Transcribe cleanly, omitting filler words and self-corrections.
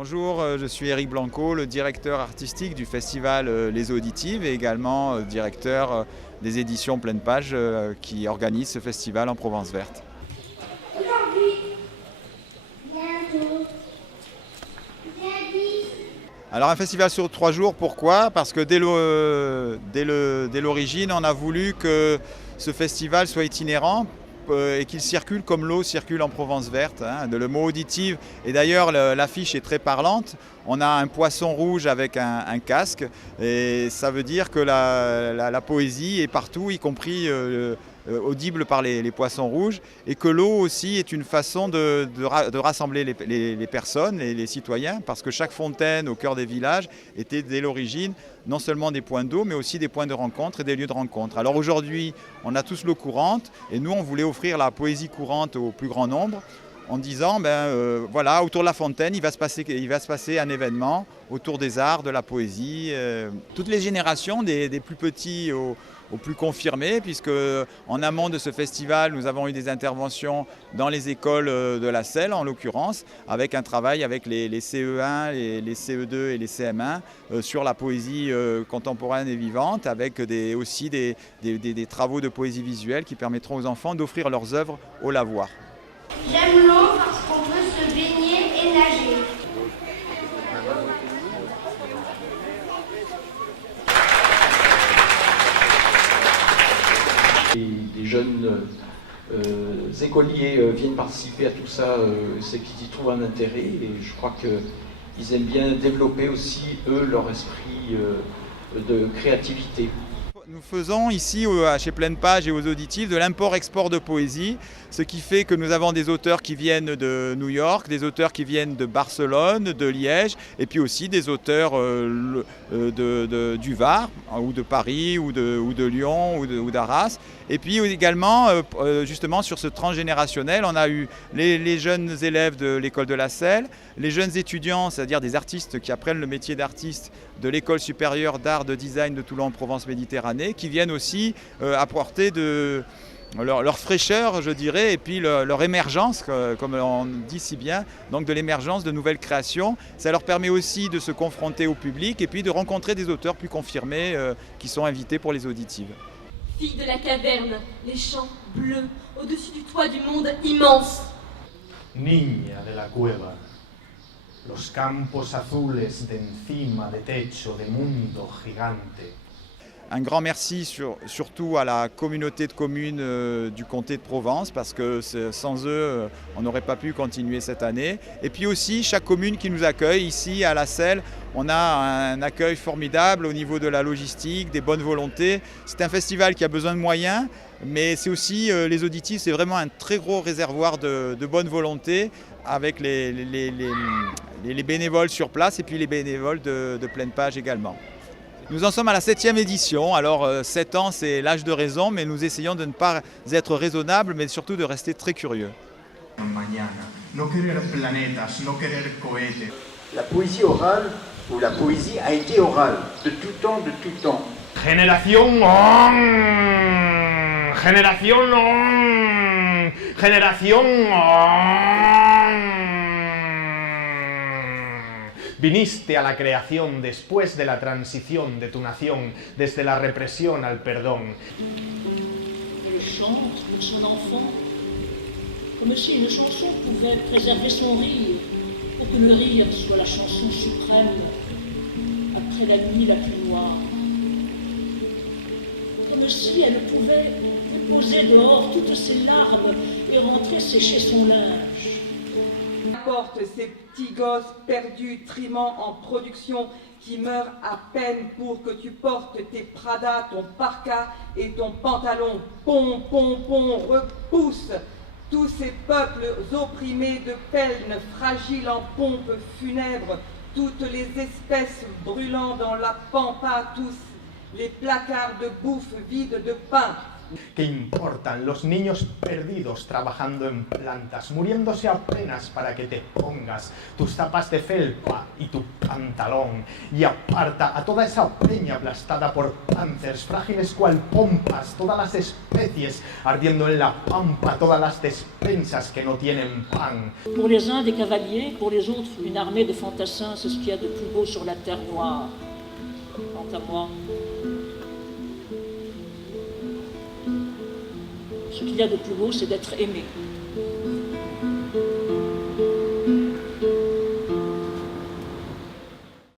Bonjour, je suis Éric Blanco, le directeur artistique du festival Les Auditives et également directeur des éditions Pleine Page qui organisent ce festival en Provence Verte. Alors un festival sur 3 jours, pourquoi? Parce que dès l'origine, on a voulu que ce festival soit itinérant et qu'il circule comme l'eau circule en Provence Verte. Le mot auditive, et d'ailleurs l'affiche est très parlante. On a un poisson rouge avec un casque et ça veut dire que la poésie est partout, y compris audible par les poissons rouges, et que l'eau aussi est une façon de rassembler les personnes, les citoyens, parce que chaque fontaine au cœur des villages était dès l'origine non seulement des points d'eau, mais aussi des points de rencontre et des lieux de rencontre. Alors aujourd'hui, on a tous l'eau courante, et nous, on voulait offrir la poésie courante au plus grand nombre, en disant, voilà, autour de la fontaine, il va se passer un événement autour des arts, de la poésie. Toutes les générations, des plus petits aux plus confirmés, puisque en amont de ce festival, nous avons eu des interventions dans les écoles de la Selle, en l'occurrence, avec un travail avec les CE1, les CE2 et les CM1 sur la poésie contemporaine et vivante, avec aussi des travaux de poésie visuelle qui permettront aux enfants d'offrir leurs œuvres au lavoir. J'aime l'eau parce qu'on peut se baigner et nager. Des jeunes écoliers viennent participer à tout ça, c'est qu'ils y trouvent un intérêt et je crois qu'ils aiment bien développer aussi, eux, leur esprit de créativité. Nous faisons ici, chez Pleine Page et aux Auditives, de l'import-export de poésie, ce qui fait que nous avons des auteurs qui viennent de New York, des auteurs qui viennent de Barcelone, de Liège, et puis aussi des auteurs du Var, ou de Paris, ou de Lyon, ou d'Arras. Et puis également, justement, sur ce transgénérationnel, on a eu les jeunes élèves de l'école de la Selle, les jeunes étudiants, c'est-à-dire des artistes qui apprennent le métier d'artiste de l'école supérieure d'art de design de Toulon-Provence-Méditerranée, qui viennent aussi apporter leur fraîcheur, je dirais, et puis leur émergence, comme on dit si bien, donc de l'émergence de nouvelles créations. Ça leur permet aussi de se confronter au public et puis de rencontrer des auteurs plus confirmés qui sont invités pour les auditives. Filles de la caverne, les champs bleus, au-dessus du toit du monde immense. Niña de la cueva, los campos azules d'encima de techo de mundo gigante. Un grand merci surtout à la communauté de communes du comté de Provence, parce que sans eux, on n'aurait pas pu continuer cette année. Et puis aussi chaque commune qui nous accueille. Ici à la Selle, on a un accueil formidable au niveau de la logistique, des bonnes volontés. C'est un festival qui a besoin de moyens, mais c'est aussi, les Auditives, c'est vraiment un très gros réservoir de bonne volonté avec les bénévoles sur place et puis les bénévoles de Pleine Page également. Nous en sommes à la 7e édition, alors 7 ans c'est l'âge de raison, mais nous essayons de ne pas être raisonnables, mais surtout de rester très curieux. La poésie orale, ou la poésie a été orale, de tout temps, de tout temps. Génération on, génération on, génération on. Viniste a la creación después de la transición de tu nación, desde la represión al perdón. Elle chante pour son enfant, comme si une chanson pouvait préserver son rire, pour que le rire soit la chanson suprême, après la nuit la plus noire. Comme si elle pouvait déposer dehors toutes ses larmes et rentrer sécher son linge. Apporte ces petits gosses perdus, trimant en production, qui meurent à peine pour que tu portes tes Prada, ton parka et ton pantalon. Pom, pom, pom, repousse tous ces peuples opprimés de pelnes, fragiles en pompes funèbres, toutes les espèces brûlant dans la pampa, tous les placards de bouffe vides de pain. ¿Qué importan los niños perdidos trabajando en plantas, muriéndose apenas para que te pongas tus zapas de felpa y tu pantalón? Y aparta a toda esa peña aplastada por panzers, frágiles cual pompas, todas las especies ardiendo en la pampa, todas las despensas que no tienen pan. Pour les uns, des cavaliers, pour les autres, une armée de fantassins, c'est ce qu'il y a de plus beau sur la terre noire. Quant à moi, ce qu'il y a de plus beau, c'est d'être aimé.